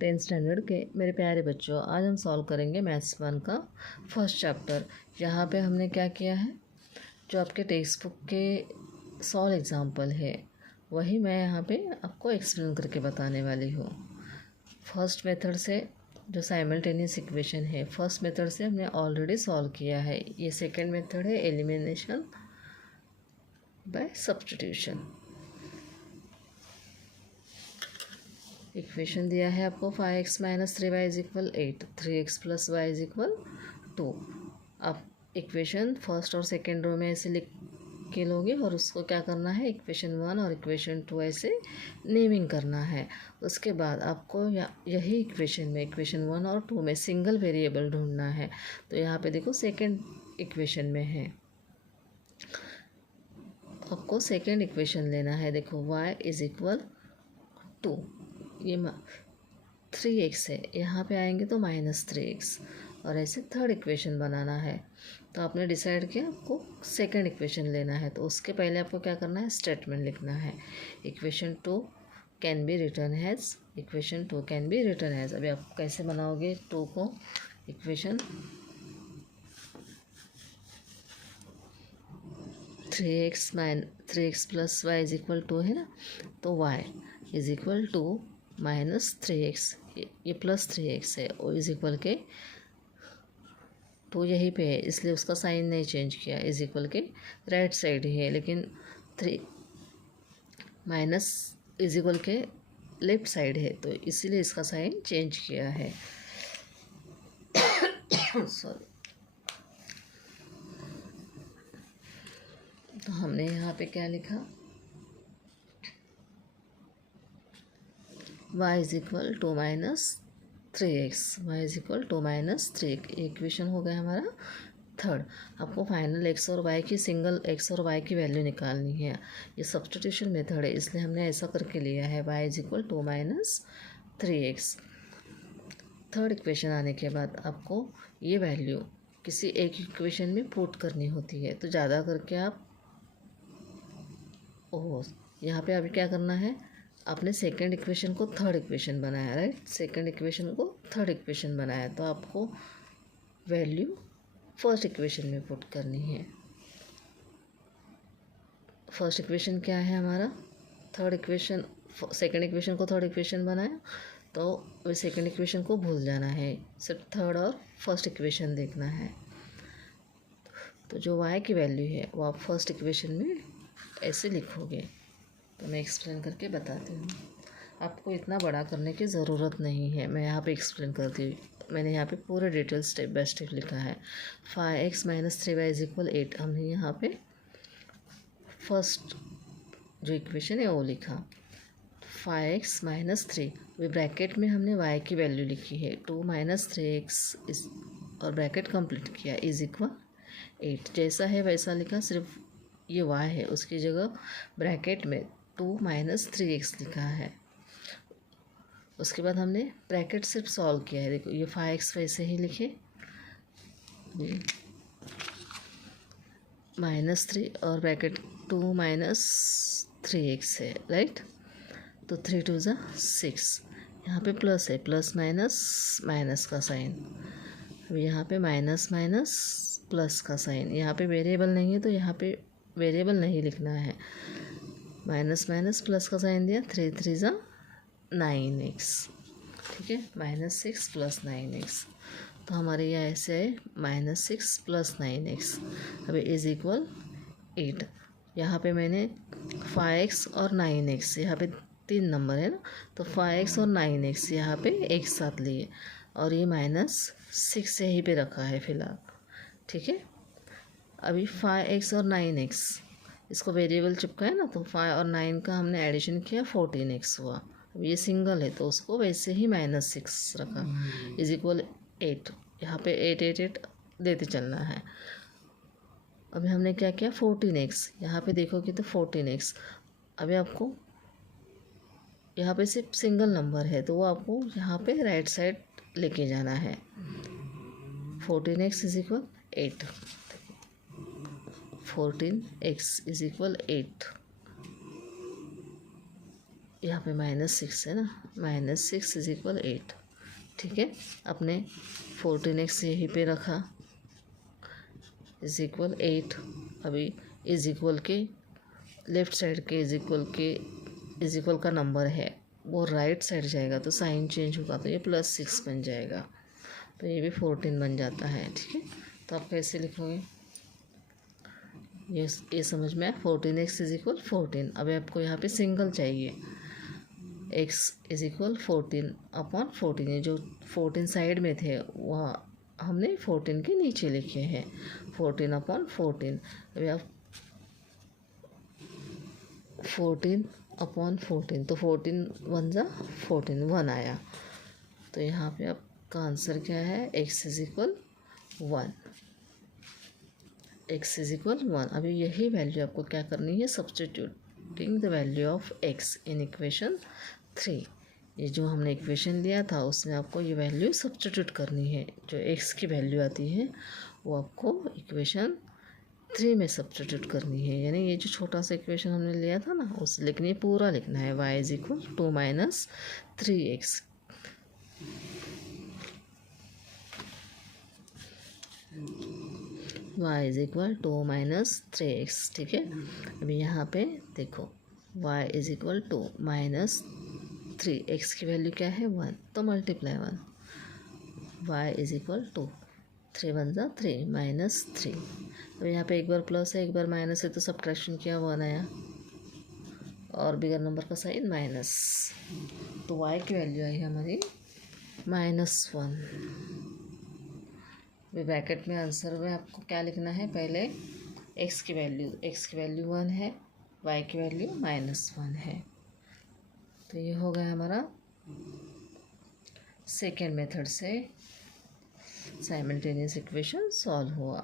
10th standard के मेरे प्यारे बच्चों, आज हम सॉल्व करेंगे मैथ्स 1 का फर्स्ट चैप्टर। यहाँ पे हमने क्या किया है, जो आपके टेक्स्ट बुक के सॉल्व एग्जाम्पल है वही मैं यहाँ पे आपको एक्सप्लेन करके बताने वाली हूँ। फर्स्ट मेथड से जो साइमल्टेनियस इक्वेशन है, फर्स्ट मेथड से हमने ऑलरेडी सॉल्व किया है। ये सेकेंड मेथड है एलिमिनेशन बाय सब्स्टिट्यूशन। इक्वेशन दिया है आपको 5x minus 3y is equal 8, 3x plus y is equal 2। आप इक्वेशन फर्स्ट और सेकेंड रो में ऐसे लिख के लोगे और उसको क्या करना है, इक्वेशन 1 और इक्वेशन 2 ऐसे नेमिंग करना है। उसके बाद आपको यही इक्वेशन में इक्वेशन 1 और 2 में सिंगल वेरिएबल ढूंढना है। तो यहाँ पे देखो सेकेंड इक्वेशन में है, आपको सेकेंड इक्वेशन लेना है। देखो y इज इक्वल 2, ये 3x है, यहाँ पे आएंगे तो माइनस 3x, और ऐसे थर्ड इक्वेशन बनाना है। तो आपने डिसाइड किया आपको सेकंड इक्वेशन लेना है, तो उसके पहले आपको क्या करना है, स्टेटमेंट लिखना है। Equation 2 can be written as, equation 2 can be written as. अभी आप कैसे बनाओगे 2 को, equation 3x plus y is equal 2 है ना, तो y is equal to minus 3x, ये प्लस 3x है, और इज इक्वल के 2 यहीं पे है इसलिए उसका साइन नहीं चेंज किया, इज इक्वल के राइट साइड ही है, लेकिन 3 माइनस इज इक्वल के लेफ्ट साइड है, तो इसीलिए इसका साइन चेंज किया है। सॉरी। तो हमने यहाँ पे क्या लिखा, y is equal to minus 3x, y is equal to minus 3। Equation हो गया हमारा थर्ड। आपको फाइनल x और y की, सिंगल x और y की वैल्यू निकालनी है। ये सब्स्टिट्यूशन मेथड है इसलिए हमने ऐसा करके लिया है, y is equal to minus 3x। Third equation आने के बाद आपको ये वैल्यू किसी एक इक्वेशन में पुट करनी होती है, तो ज़्यादा करके आप यहाँ पे अभी क्या करना है, आपने सेकंड इक्वेशन को थर्ड इक्वेशन बनाया, राइट, सेकंड इक्वेशन को थर्ड इक्वेशन बनाया, तो आपको वैल्यू फर्स्ट इक्वेशन में पुट करनी है। फर्स्ट इक्वेशन क्या है हमारा, थर्ड इक्वेशन, सेकंड इक्वेशन को थर्ड इक्वेशन बनाया, तो सेकंड इक्वेशन को भूल जाना है, सिर्फ थर्ड और फर्स्ट इक्वेशन देखना है। तो जो y की वैल्यू है वो आप फर्स्ट इक्वेशन में ऐसे लिखोगे। तो मैं एक्सप्लेन करके बताती हूँ, आपको इतना बड़ा करने की ज़रूरत नहीं है, मैं यहाँ पे एक्सप्लेन करती हूँ। मैंने यहाँ पे पूरे डिटेल स्टेप बाय स्टेप लिखा है। 5x minus 3y is equal 8, हमने यहाँ पे फर्स्ट जो इक्वेशन है वो लिखा। 5x माइनस 3, ब्रैकेट में हमने y की वैल्यू लिखी है 2 माइनस 3x इस, और ब्रैकेट कंप्लीट किया, इज इक्वल 8। जैसा है वैसा लिखा, सिर्फ ये y है उसकी जगह ब्रैकेट में 2 माइनस 3x लिखा है। उसके बाद हमने ब्रैकेट सिर्फ सॉल्व किया है। देखो ये 5x वैसे ही लिखे, माइनस 3 और ब्रैकेट 2 माइनस 3x है, राइट। तो 3 2 ज़ा 6, यहाँ पे प्लस है, प्लस माइनस माइनस का साइन, अब यहाँ पे माइनस माइनस प्लस का साइन, यहाँ पे वेरिएबल नहीं है तो यहाँ पे वेरिएबल नहीं लिखना है। माइनस माइनस प्लस का साइन दिया, 3 3 ज़ा 9x, ठीक है, माइनस 6 प्लस 9x, तो हमारे यहाँ ऐसे है माइनस 6 प्लस 9x। अभी इज इक्वल 8, यहाँ पे मैंने 5x और 9x, यहाँ पे 3 नंबर है ना, तो 5x और 9x यहाँ पे एक साथ लिए, और ये माइनस 6 यहीं पे रखा है फ़िलहाल, ठीक है। अभी 5x और 9x, इसको वेरिएबल चिपकाया ना, तो 5 और 9 का हमने एडिशन किया, 14x हुआ। अब ये सिंगल है तो उसको वैसे ही माइनस 6 रखा, इज इक्वल 8, यहाँ पे 8 8 8 देते चलना है। अभी हमने क्या किया, 14x, यहाँ पे देखोगे तो 14x। अभी आपको यहाँ पे सिर्फ सिंगल नंबर है तो वो आपको यहाँ पे राइट साइड लेके जाना है। 14x is equal 8, 14x is equal 8। यहाँ पे -6 है ना, -6 इज इक्वल 8। ठीक है, अपने 14x यहीं पे रखा, इज इक्वल 8। अभी इज इक्वल के लेफ्ट साइड के इज इक्वल का नंबर है वो राइट साइड जाएगा तो साइन चेंज होगा, तो ये +6 बन जाएगा, तो ये भी 14 बन जाता है। ठीक है, तो आप कैसे लिखोगे, ये समझ में आया। 14x is equal 14। अभी आपको यहाँ पे सिंगल चाहिए, x इज इक्वल 14/14। ये जो 14 साइड में थे वह हमने 14 के नीचे लिखे हैं, 14/14। अभी आप 14/14, तो 14 1 जा 14, 1 आया। तो यहाँ पे आपका आंसर क्या है, x is equal 1। x is equal 1। अभी यही वैल्यू आपको क्या करनी है, substituting the value of x in equation 3। ये जो हमने इक्वेशन लिया था उसमें आपको ये वैल्यू सब्सटीट्यूट करनी है, जो x की वैल्यू आती है वो आपको इक्वेशन 3 में सब्सटीट्यूट करनी है। यानी ये जो छोटा सा इक्वेशन हमने लिया था ना उस, लेकिन ये पूरा लिखना है, y is equal 2 - 3x। y is equal 2 - 3x। ठीक है, अभी यहाँ पे देखो y इज इक्वल 2 - 3, x की वैल्यू क्या है 1, तो मल्टीप्लाई 1, y इज इक्वल 2, 3 1 जा 3 -3। अब यहाँ पे एक बार प्लस है एक बार माइनस है, तो सब्ट्रैक्शन किया 1 आया, और बिगर नंबर का साइन माइनस, तो y की वैल्यू आई हमारी -1। ब्रैकेट में आंसर में आपको क्या लिखना है, पहले x की वैल्यू 1 है, y की वैल्यू -1 है। तो ये हो गया हमारा सेकेंड मेथड से साइमल्टेनियस इक्वेशन सॉल्व हुआ।